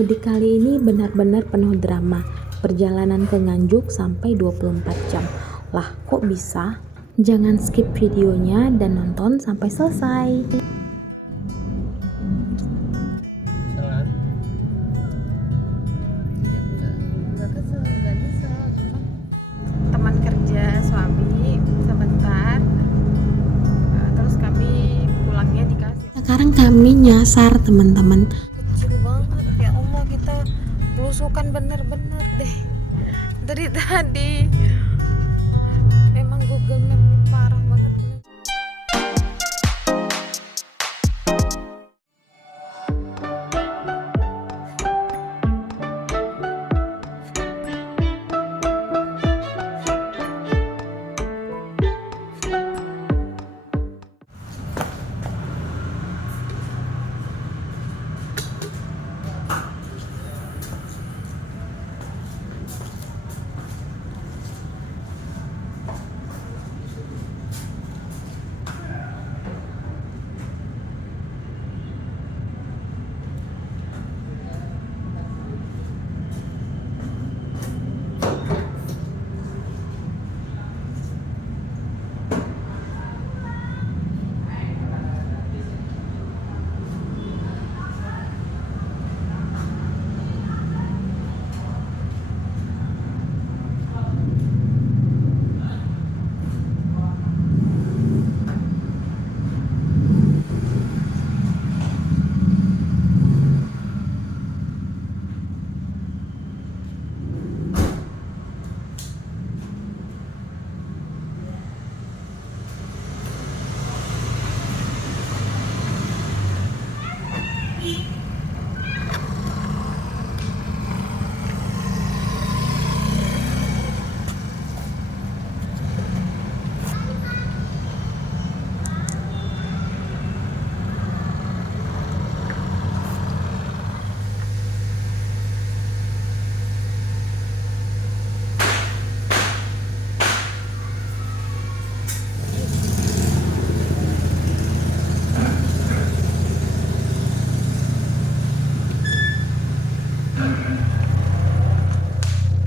Mudik kali ini benar-benar penuh drama. Perjalanan ke Nganjuk sampai 24 jam. Lah, kok bisa? Jangan skip videonya dan nonton sampai selesai. Teman kerja suami sebentar, terus kami pulangnya di kasih. Sekarang kami nyasar teman-teman. Ya Allah, kita belusukan bener-bener deh dari tadi. Emang cukup parah.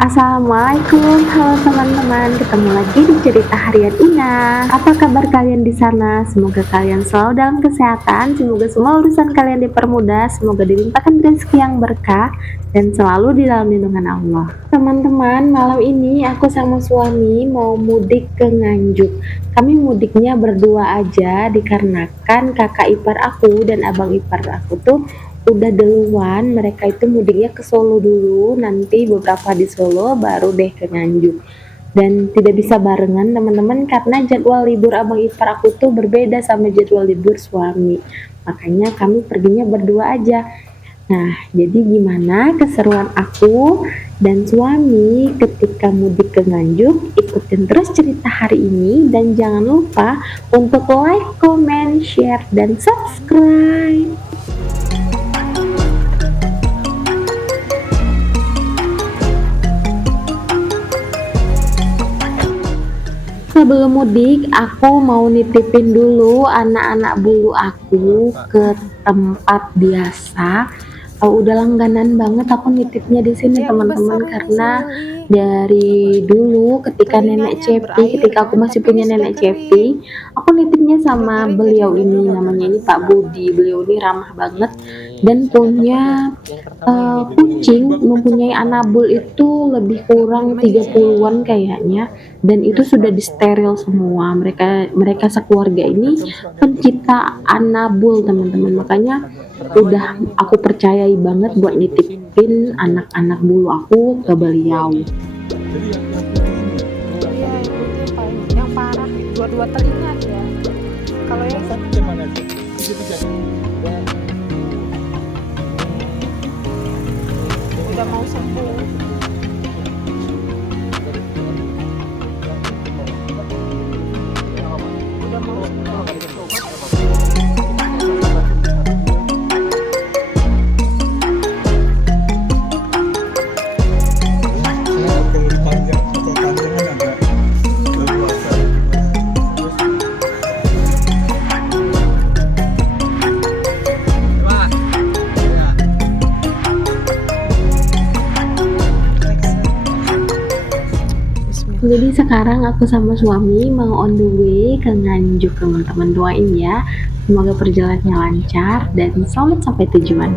Assalamualaikum, halo teman-teman, ketemu lagi di cerita harian Ina. Apa kabar kalian di sana? Semoga kalian selalu dalam kesehatan, semoga semua urusan kalian dipermudah, semoga dilimpahkan rezeki yang berkah dan selalu di dalam lindungan Allah. Teman-teman, malam ini aku sama suami mau mudik ke Nganjuk. Kami mudiknya berdua aja dikarenakan kakak ipar aku dan abang ipar aku tuh udah duluan, mereka itu mudiknya ke Solo dulu, nanti beberapa di Solo baru deh ke Nganjuk. Dan tidak bisa barengan teman-teman karena jadwal libur abang ipar aku tuh berbeda sama jadwal libur suami, makanya kami perginya berdua aja. Nah, jadi gimana keseruan aku dan suami ketika mudik ke Nganjuk? Ikutin terus cerita hari ini dan jangan lupa untuk like, comment, share, dan subscribe. Sebelum mudik, aku mau nitipin dulu anak-anak bulu aku ke tempat biasa. Udah langganan banget aku nitipnya di sini teman-teman, karena dari dulu ketika aku masih punya nenek Cepi, aku nitipnya sama beliau ini, namanya ini Pak Budi. Beliau ini ramah banget dan punya kucing, mempunyai anabul itu lebih kurang 30-an kayaknya, dan itu sudah disteril semua. Mereka sekeluarga ini pencinta anabul teman-teman, makanya udah aku percayai banget buat nitipin anak-anak bulu aku ke beliau. Kalau dipanjang Jadi sekarang aku sama suami mau on the way ke Nganjuk, teman-teman. Doain ya, semoga perjalanannya lancar dan selamat sampai tujuan.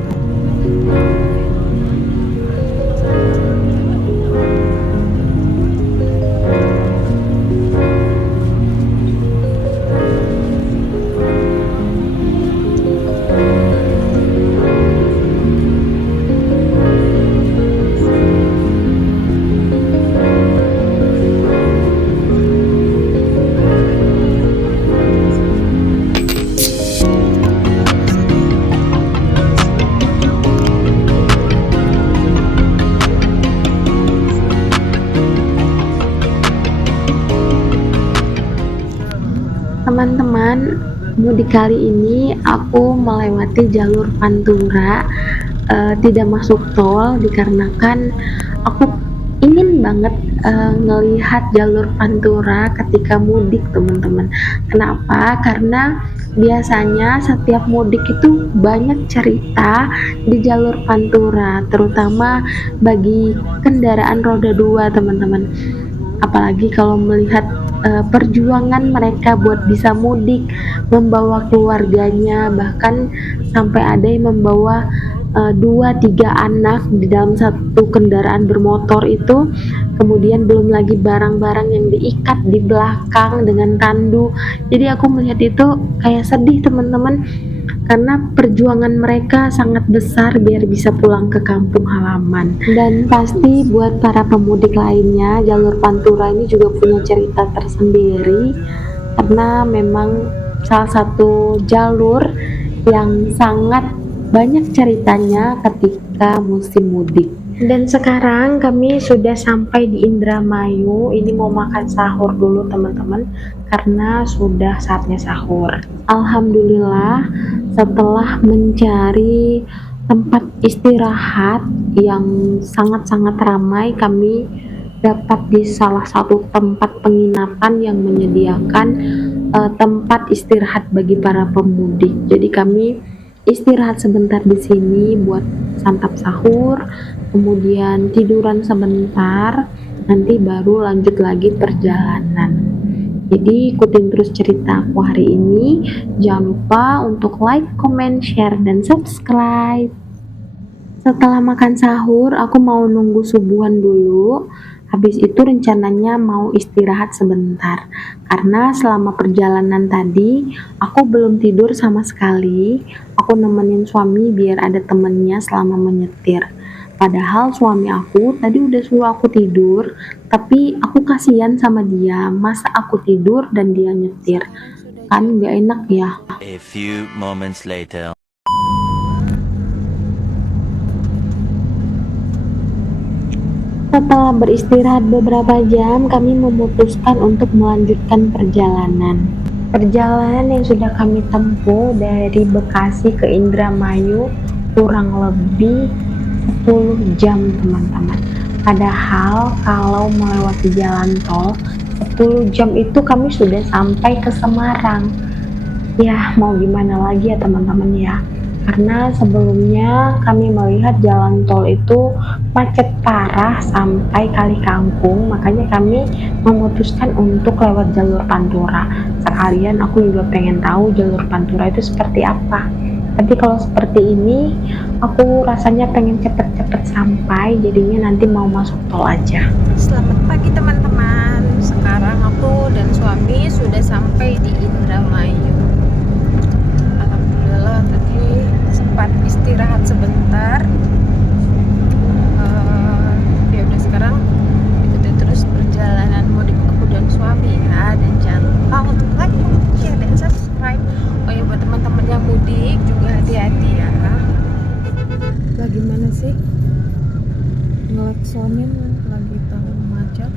Teman-teman, mudik kali ini aku melewati jalur Pantura, tidak masuk tol dikarenakan aku ingin banget ngelihat jalur Pantura ketika mudik, teman-teman. Kenapa? Karena biasanya setiap mudik itu banyak cerita di jalur Pantura, terutama bagi kendaraan roda 2, teman-teman. Apalagi kalau melihat perjuangan mereka buat bisa mudik, membawa keluarganya, bahkan sampai ada yang membawa 2-3 anak di dalam satu kendaraan bermotor itu, kemudian belum lagi barang-barang yang diikat di belakang dengan tandu. Jadi aku melihat itu kayak sedih, teman-teman, karena perjuangan mereka sangat besar biar bisa pulang ke kampung halaman. Dan pasti buat para pemudik lainnya, jalur Pantura ini juga punya cerita tersendiri karena memang salah satu jalur yang sangat banyak ceritanya ketika musim mudik. Dan sekarang kami sudah sampai di Indramayu. Ini mau makan sahur dulu, teman-teman, karena sudah saatnya sahur. Alhamdulillah, setelah mencari tempat istirahat yang sangat-sangat ramai, kami dapat di salah satu tempat penginapan yang menyediakan tempat istirahat bagi para pemudik. Jadi kami istirahat sebentar di sini buat santap sahur, kemudian tiduran sebentar, nanti baru lanjut lagi perjalanan. Jadi ikutin terus cerita aku hari ini. Jangan lupa untuk like, comment, share, dan subscribe. Setelah makan sahur, aku mau nunggu subuhan dulu. Habis itu rencananya mau istirahat sebentar. Karena selama perjalanan tadi, aku belum tidur sama sekali. Aku nemenin suami biar ada temennya selama menyetir. Padahal suami aku tadi udah suruh aku tidur, tapi aku kasihan sama dia. Masa aku tidur dan dia nyetir? Kan gak enak ya. A few moments later. Setelah beristirahat beberapa jam, kami memutuskan untuk melanjutkan perjalanan. Perjalanan yang sudah kami tempuh dari Bekasi ke Indramayu kurang lebih 10 jam, teman-teman. Padahal kalau melewati jalan tol 10 jam itu kami sudah sampai ke Semarang. Ya, mau gimana lagi ya, teman-teman ya. Karena sebelumnya kami melihat jalan tol itu macet parah sampai Kali Kangkung, makanya kami memutuskan untuk lewat jalur Pantura. Sekalian aku juga pengen tahu jalur Pantura itu seperti apa. Tapi kalau seperti ini, aku rasanya pengen cepet-cepet sampai, jadinya nanti mau masuk tol aja. Selamat pagi teman-teman. Sekarang aku dan suami sudah sampai di Indramayu. Alhamdulillah tadi sempat istirahat sebentar. Ya udah, sekarang ikutin terus perjalanan mudik aku dan suami ya. Dan jangan lupa untuk like, comment, share, dan subscribe. Oh ya, buat teman-teman yang mudik juga hati-hati ya. Lagi mana sih? Ngelak suami lagi tahu ngajak.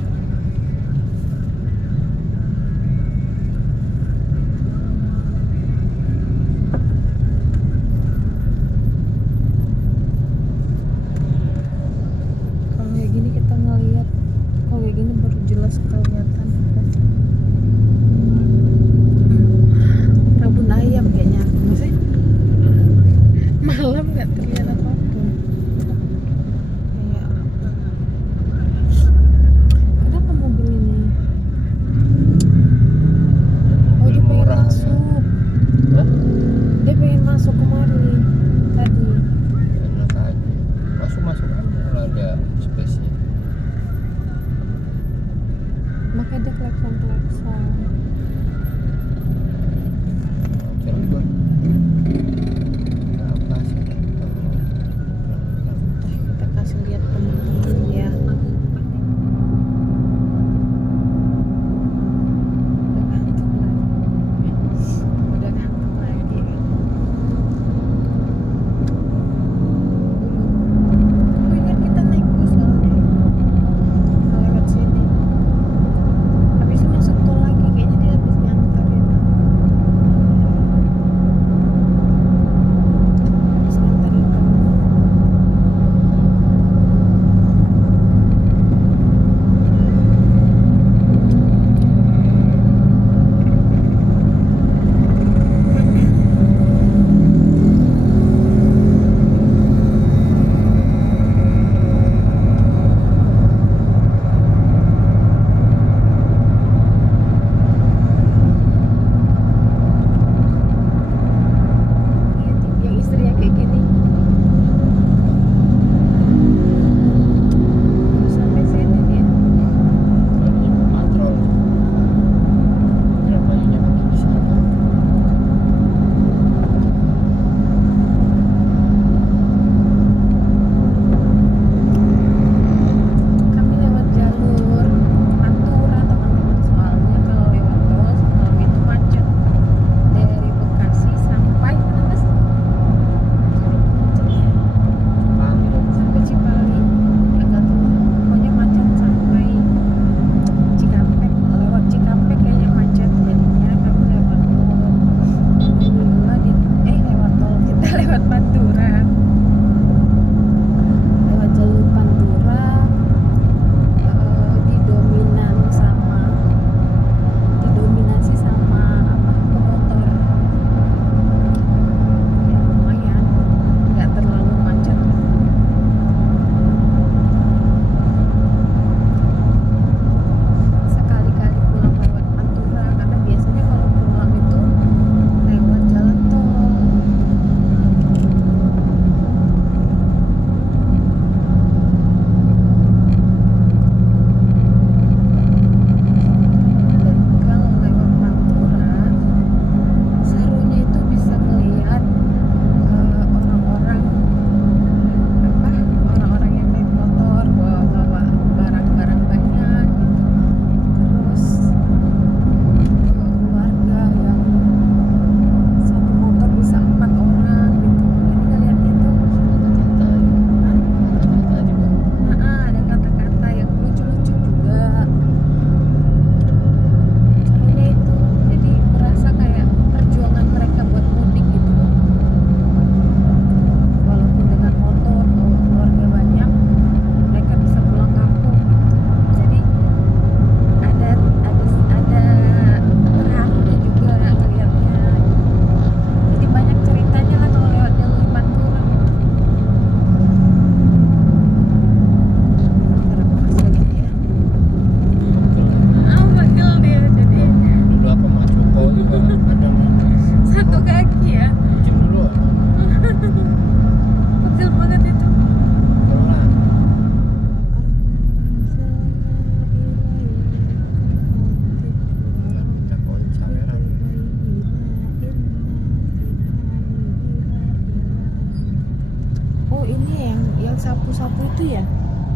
sapu-sapu itu ya?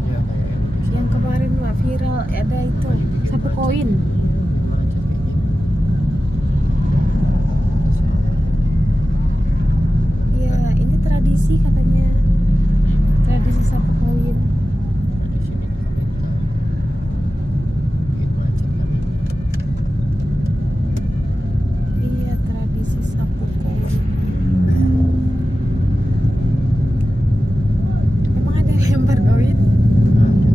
Ya kayak yang di sana. Yang kemarin mah viral ada itu Makanya bikin sapu macet koin. ini. Iya, bikin macet kayak gitu. Sawah ini. Iya, ini tradisi katanya. Tradisi sapu koin. Tradisi minta-minta. Bikin macet kan ini. Iya, tradisi sapu koin. Emang ada yang lempar koin? Ada.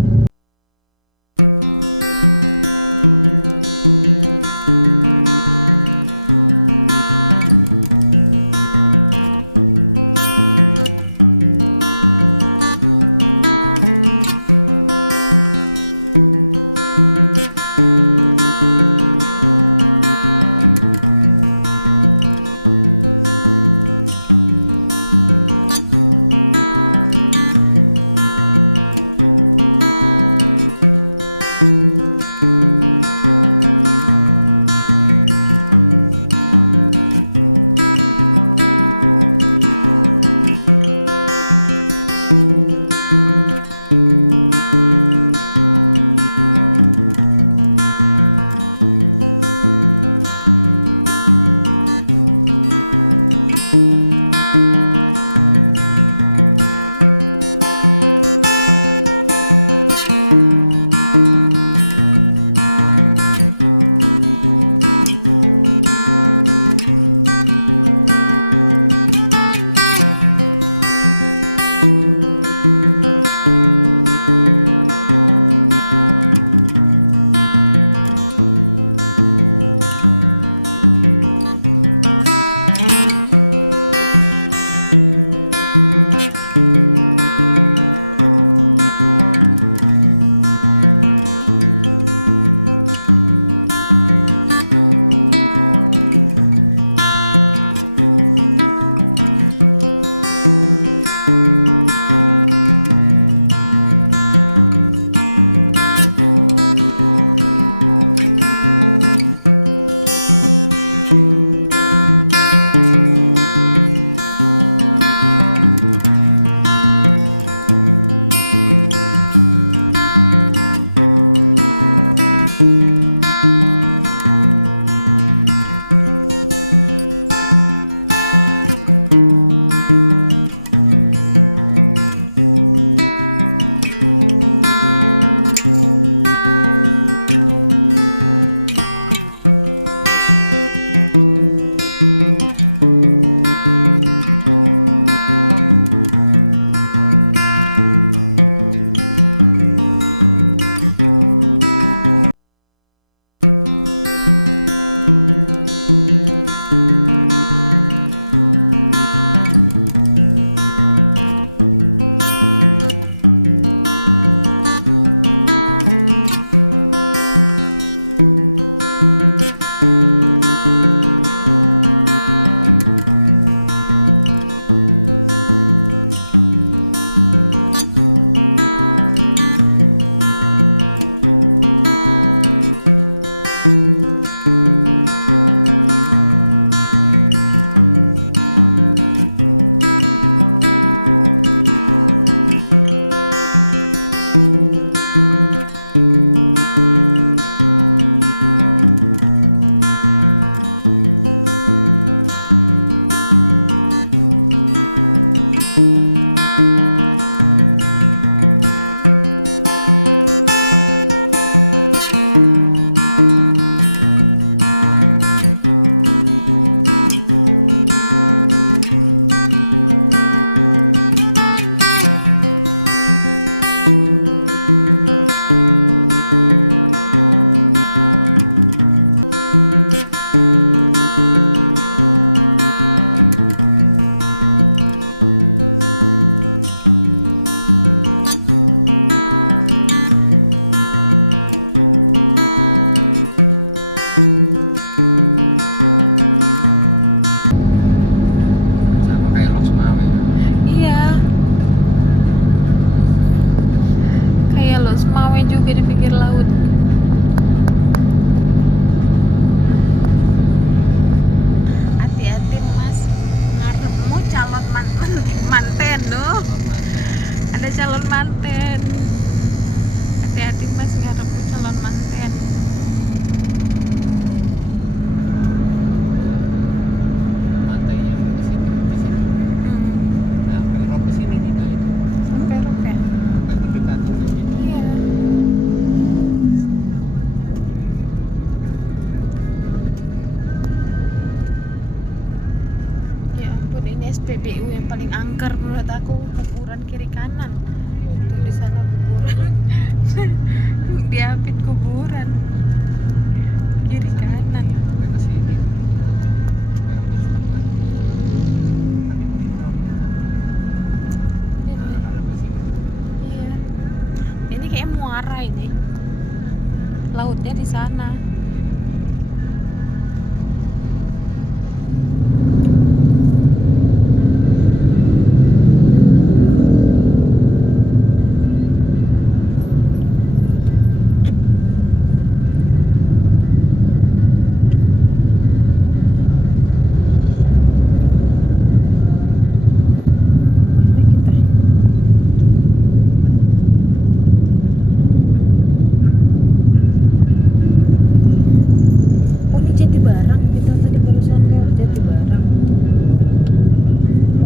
SPBU yang paling angker menurut aku kuburan kiri kanan di sana kuburan diapit kuburan kiri kanan. Kita ke sini. Iya. Ini kayak muara ini. Lautnya di sana. Mana kita? Oh, ini Jatibarang. Kita tadi barusan lewat Jatibarang.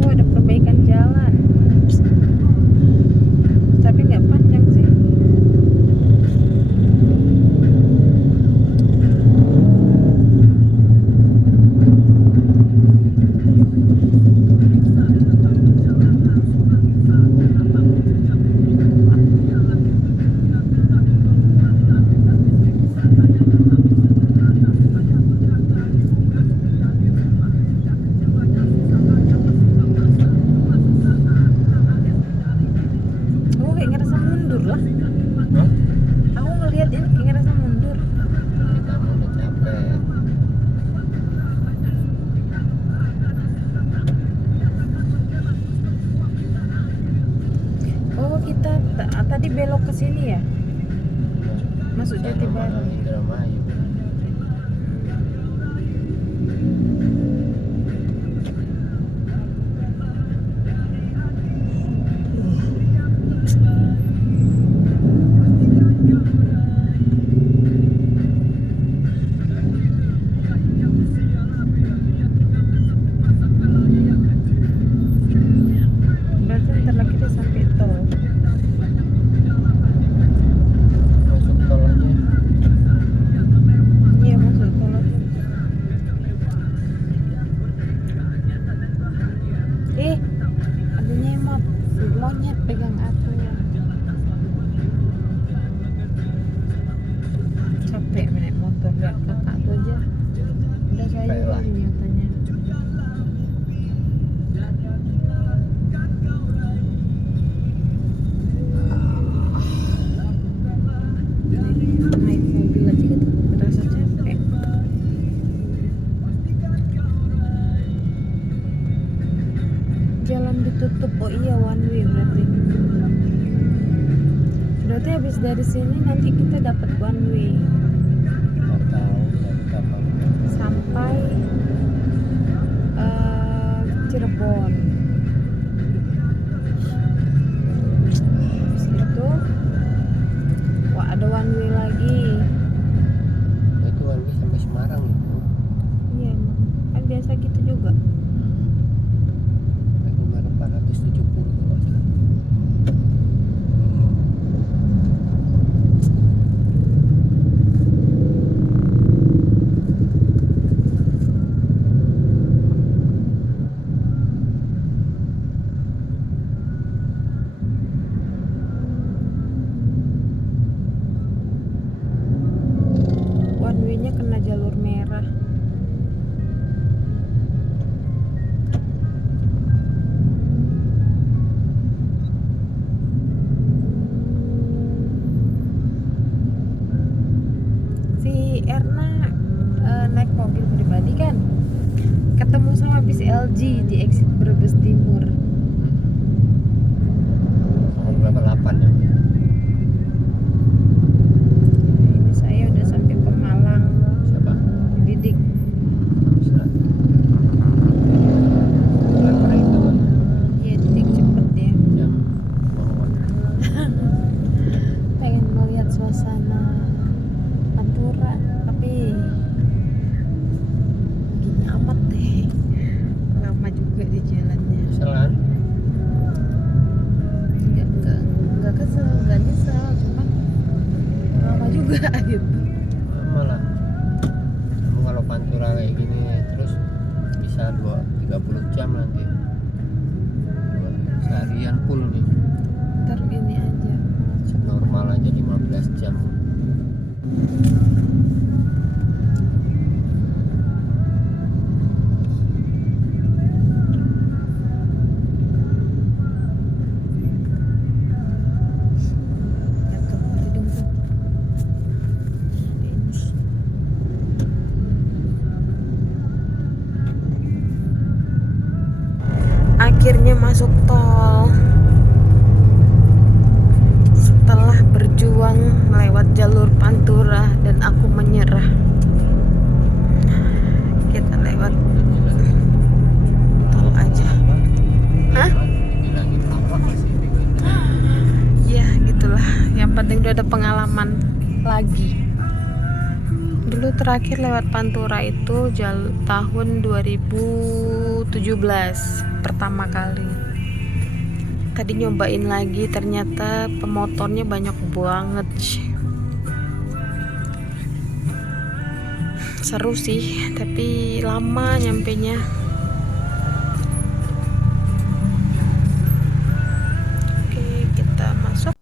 Oh, ada perbaikan jalan. Tapi nggak panjang sih. Oh, kayak ngerasa mundur lah. Hah? Aku ngeliat ya, kayak ngerasa mundur. Tapi kamu udah capek. Oh, kita tadi belok ke sini ya? Masuk Sana Jatibarang. mah Indramayu. Berarti ntar lagi udah sampai tol. Masuk tol aja. Iya, masuk tol lagi. Ada nyemot monyet pegang aku. Capek naik motor naik kakak aku aja. Udah saya Baiklah. nyatanya. Naik mobil aja gitu, ngerasa capek. Jalan ditutup, oh iya one way berarti. Berarti habis dari sini nanti kita dapat one way Nggak tahu tapi kapan. sampai Cirebon. Habis itu, wah ada one way lagi. Nah, itu one way sampai Semarang itu. Iya, kan biasa gitu juga. Kayak nomor 470 kalau nggak salah. One way-nya kena jalur merah. Si Erna naik mobil pribadi kan, ketemu sama bis LG di exit Brebes Timur. Nomor berapa? 8 ya. Ini saya udah sampai Pemalang. Siapa? Didik. Bisa. Bulan mereka mana? Ya, Didik cepet ya. Jam bangun. Pengen melihat suasana Pantura, tapi gini amat deh. Lama juga di jalannya. Misal kan? Enggak kesel, enggak nyesel, cuma lama juga gitu. Lama lah. Kamu kalau Pantura kayak gini terus bisa 30 jam nanti. seharian full nih. Terus ini aja. Normal aja 15 jam. Akhirnya masuk tol setelah berjuang melewat jalur Pantura dan aku menyerah. Kita lewat tol aja. Hah? Dibilangin apa sih? Ya gitulah, yang penting udah ada pengalaman lagi. Dulu terakhir lewat Pantura itu tahun 2017 pertama kali. Tadi nyobain lagi, ternyata pemotornya banyak banget. Seru sih, tapi lama nyampenya. Oke, kita masuk.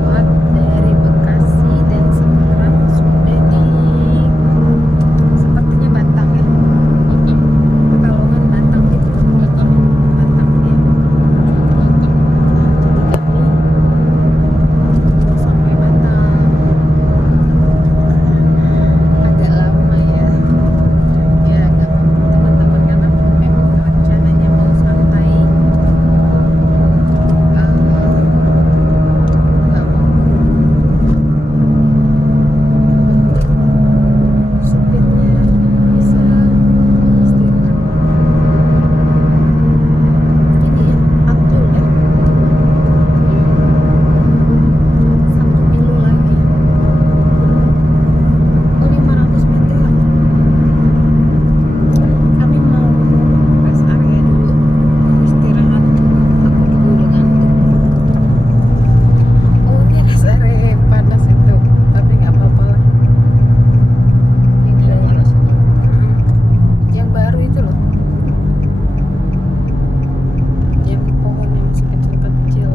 Lewat dari Bekasi dan sekarang sudah di sepertinya Batam ya. Pekalongan Batam gitu. Batam ya. Nah, jadi kami sampai Batam. Agak lama ya. Ya nggak apa-apa teman-teman, karena memang rencananya mau santai. Nggak mau supirnya bisa istirahat. Ini ya, Abdul ya. 1 kilo lagi. Oh, 500 meter. Kami mau rest area dulu, mau istirahat. Aku juga udah ngantuk. Oh, ini rest area yang panas itu, tapi nggak apa-apa lah. Yang baru, yang baru itu loh, yang pohonnya masih kecil-kecil.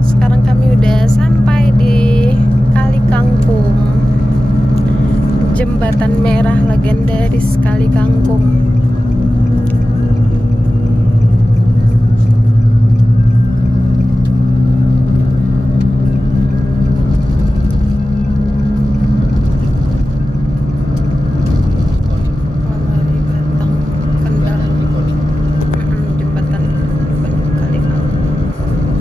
Sekarang kami udah sampai di Kali Kangkung, jembatan merah legendaris Kali Kangkung. Jembatan ikonik. Jembatan Kali Kangkung.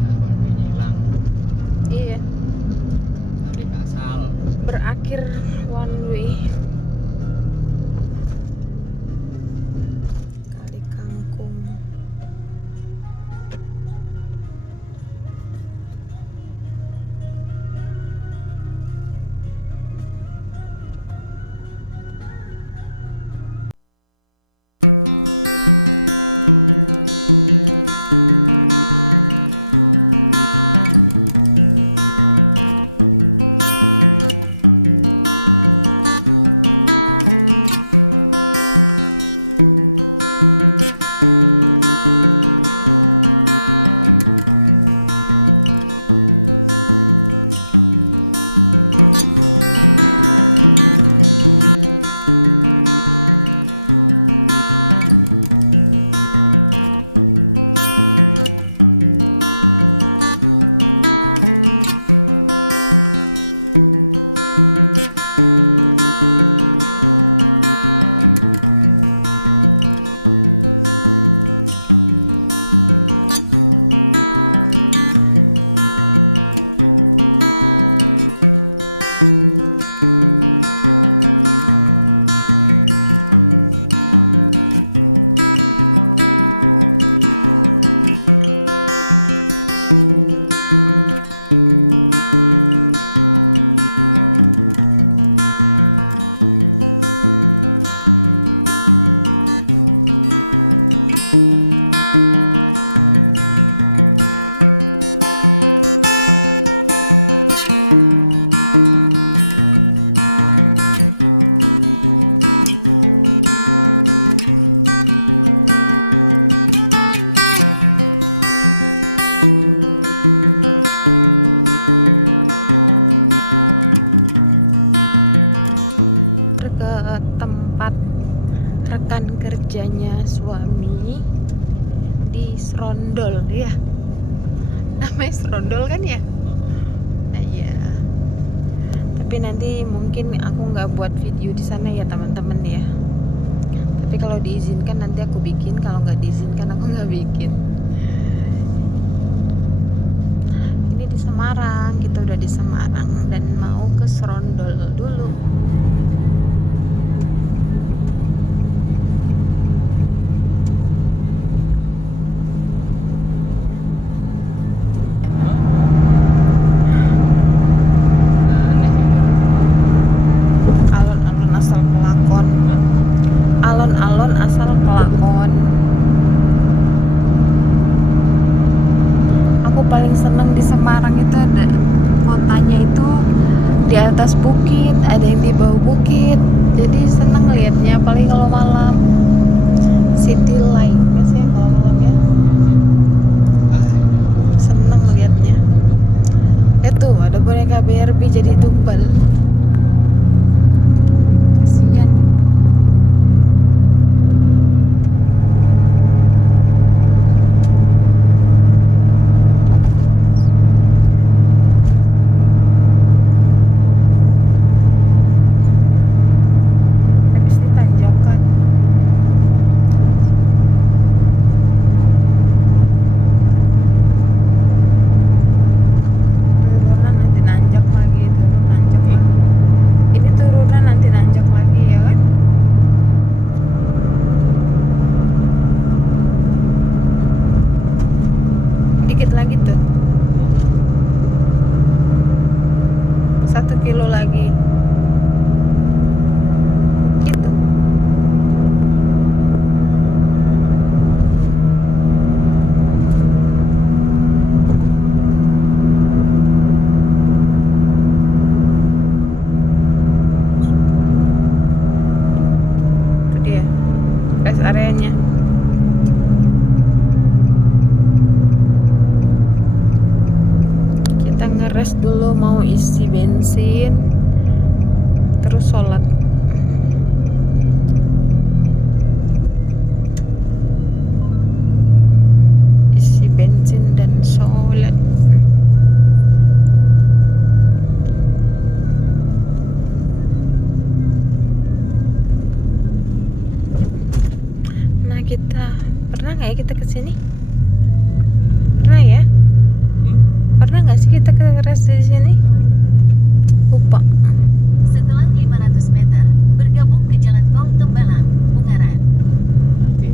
Nah, baru nyelang. Iya, Ada asal. berakhir one way. Kali Kangkung. tapi nanti mungkin aku nggak buat video di sana ya teman-teman ya. Tapi kalau diizinkan nanti aku bikin, kalau nggak diizinkan aku nggak bikin. Ini di Semarang, itu udah di Semarang dan mau ke Serondol dulu. Alon-alon asal kelakon. Alon-alon asal kelakon. rest dulu, mau isi bensin, terus sholat. Isi bensin dan sholat. Nah, kita pernah nggak ya kita kesini? Pernah ya? Pernah nggak sih kita ke rest di sini? Lupa. Setelah 500 meter, bergabung ke Jalan Tol Tembalang, Ungaran. Nanti.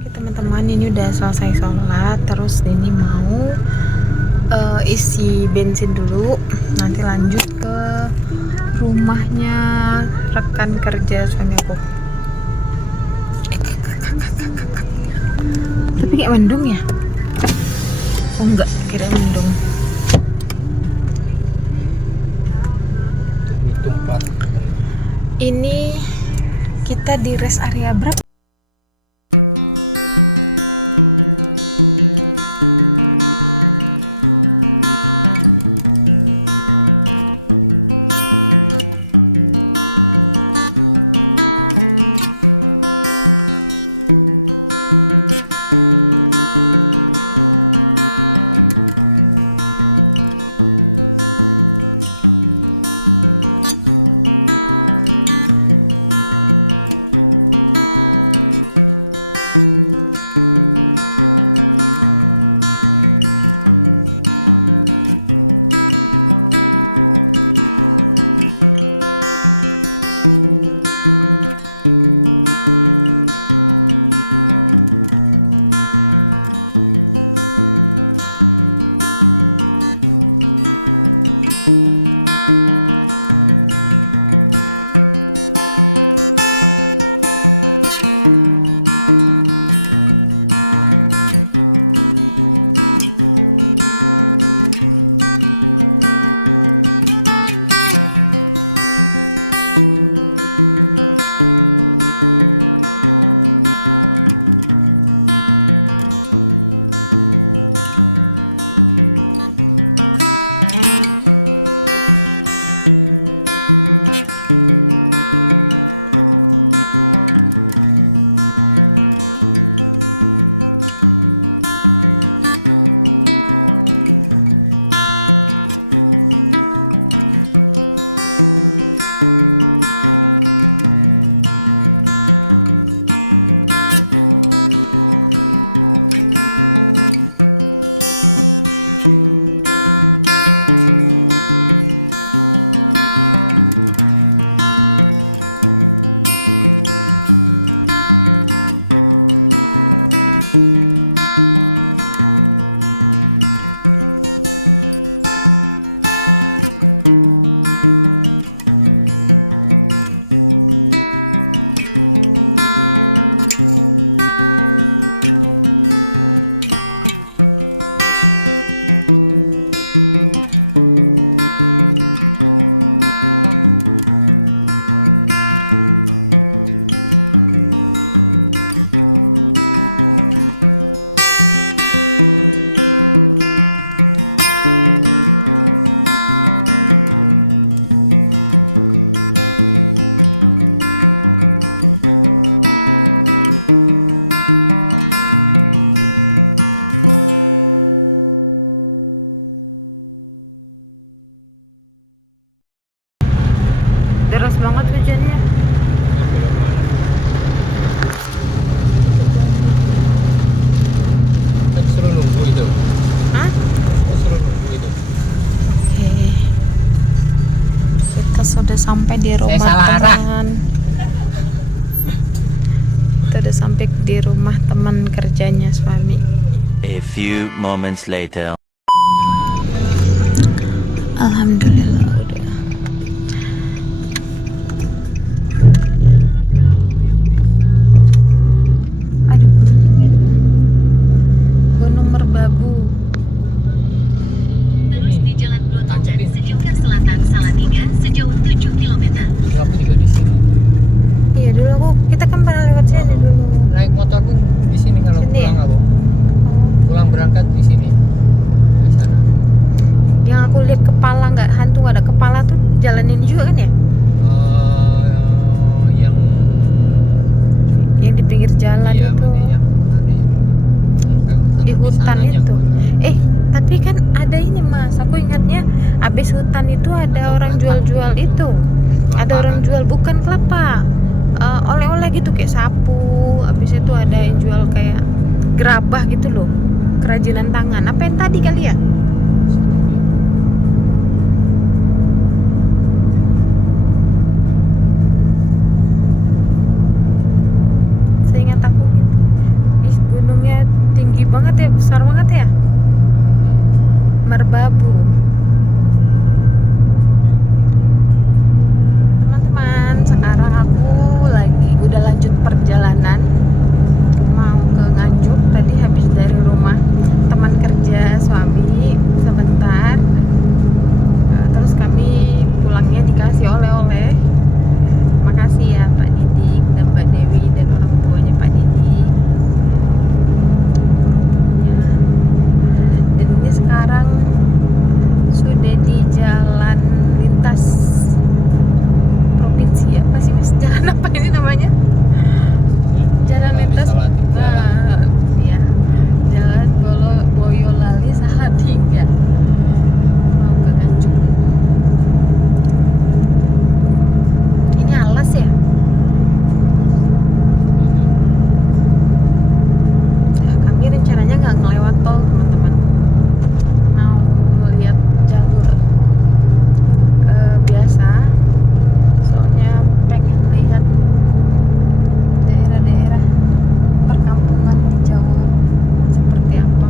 Oke, teman-teman, ini udah selesai sholat, terus ini mau isi bensin dulu, nanti lanjut ke rumahnya rekan kerja suami aku. Tapi kayak mendung ya? Oh enggak, kira mendung. Itu 4. Ini kita di rest area berapa? sampai di rumah. Saya salah arah. Kita udah sampai di rumah teman kerjanya suami. A few moments later. Alhamdulillah. Aduh. Gua nomor babu. Terus di Jalan Grotongan, Selingkar Selatan, Salatiga, sejauh 7 km. Dulu aku juga di sini. Iya, dulu kita kan pernah lewat sini dulu. Naik motor kerajinan tangan. Apa yang tadi kali ya? Seingat aku gitu. Ih, gunungnya tinggi banget ya, besar banget ya. Merbabu. Teman-teman, sekarang aku lagi udah lanjut perjalanan mau ke Nganjuk. Tadi habis dari rumah teman kerja suami sebentar. Terus kami pulangnya dikasih oleh-oleh. Makasih ya Pak Didik dan Mbak Dewi dan orang tuanya Pak Didik. Dan ini sekarang sudah di jalan lintas provinsi ya, masih jalan apa ini namanya? Jalan lintas ya, jalan Boyolali Salatiga mau ke Nganjuk. Ini alas ya. Kami rencananya nggak ngelewat tol teman-teman, mau lihat jalur biasa, soalnya pengen lihat daerah-daerah perkampungan di Jawa seperti apa.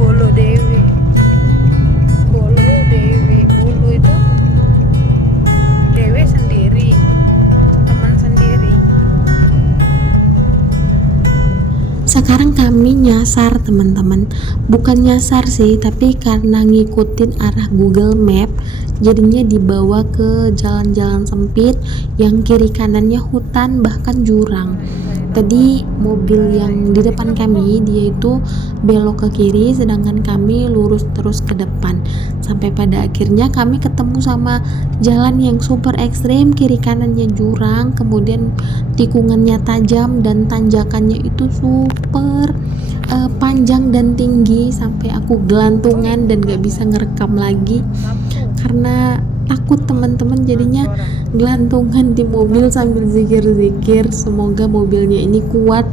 Bolo Dewi, Bolo itu Dewi sendiri, teman sendiri. Sekarang kami nyasar teman-teman, bukan nyasar sih, tapi karena ngikutin arah Google Map jadinya dibawa ke jalan-jalan sempit yang kiri kanannya hutan bahkan jurang. Tadi mobil yang di depan kami dia itu belok ke kiri, sedangkan kami lurus terus ke depan, sampai pada akhirnya kami ketemu sama jalan yang super ekstrim, kiri kanannya jurang, kemudian tikungannya tajam dan tanjakannya itu super panjang dan tinggi, sampai aku gelantungan dan gak bisa ngerekam lagi karena takut teman-teman, jadinya gelantungan di mobil sambil zikir-zikir semoga mobilnya ini kuat.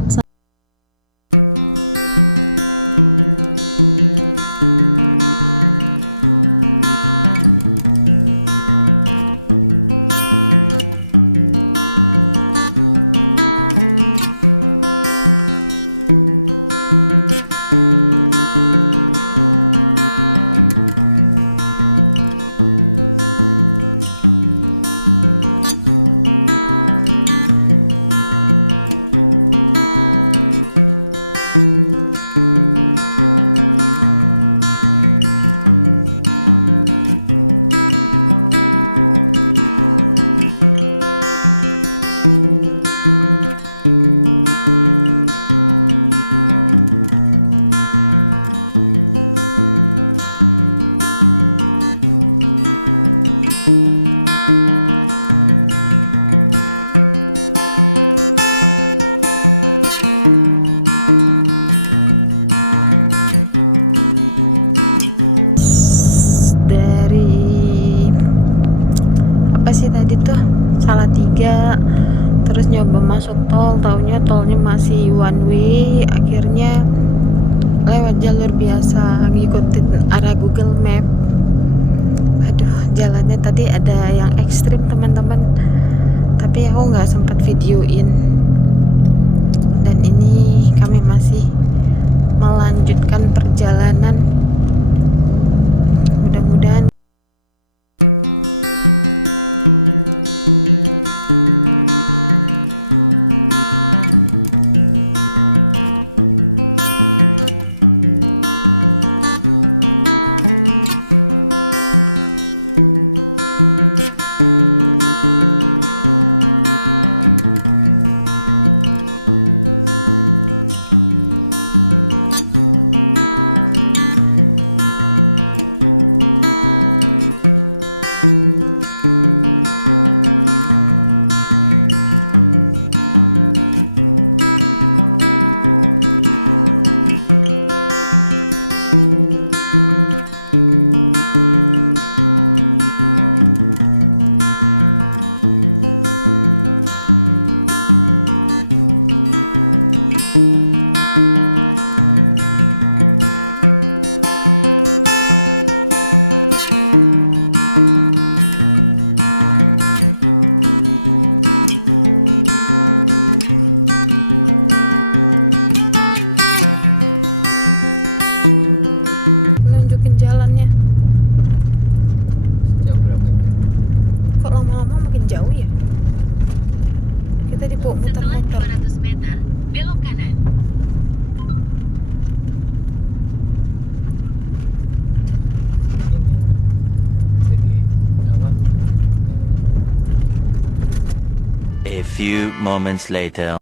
few moments later.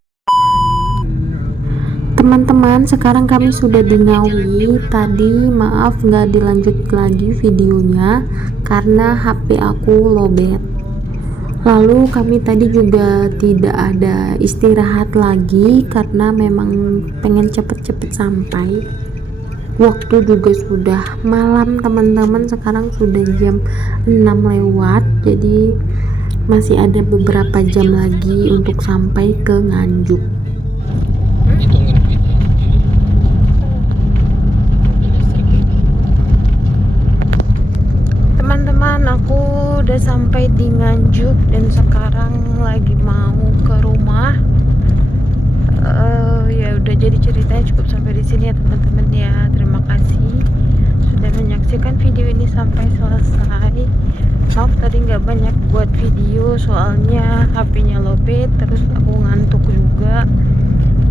Teman-teman, sekarang kami sudah di Ngawi. Tadi maaf nggak dilanjut lagi videonya karena HP aku lowbat. Lalu kami tadi juga tidak ada istirahat lagi karena memang pengen cepet-cepet sampai. Waktu juga sudah malam teman-teman, sekarang sudah jam 6 lewat, jadi masih ada beberapa jam lagi untuk sampai ke Nganjuk. Hitungin duitnya. Teman-teman, aku udah sampai di Nganjuk dan sekarang lagi mau ke rumah. Ya udah, jadi ceritanya cukup sampai di sini ya teman-teman ya. Terima kasih sudah menyaksikan video ini sampai selesai. Maaf tadi nggak banyak buat video soalnya HP-nya lowbat, terus aku ngantuk juga.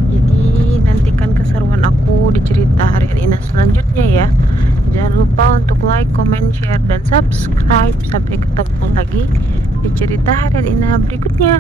Jadi nantikan keseruan aku di cerita harian Ina selanjutnya ya. Jangan lupa untuk like, comment, share, dan subscribe. Sampai ketemu lagi di cerita harian Ina berikutnya.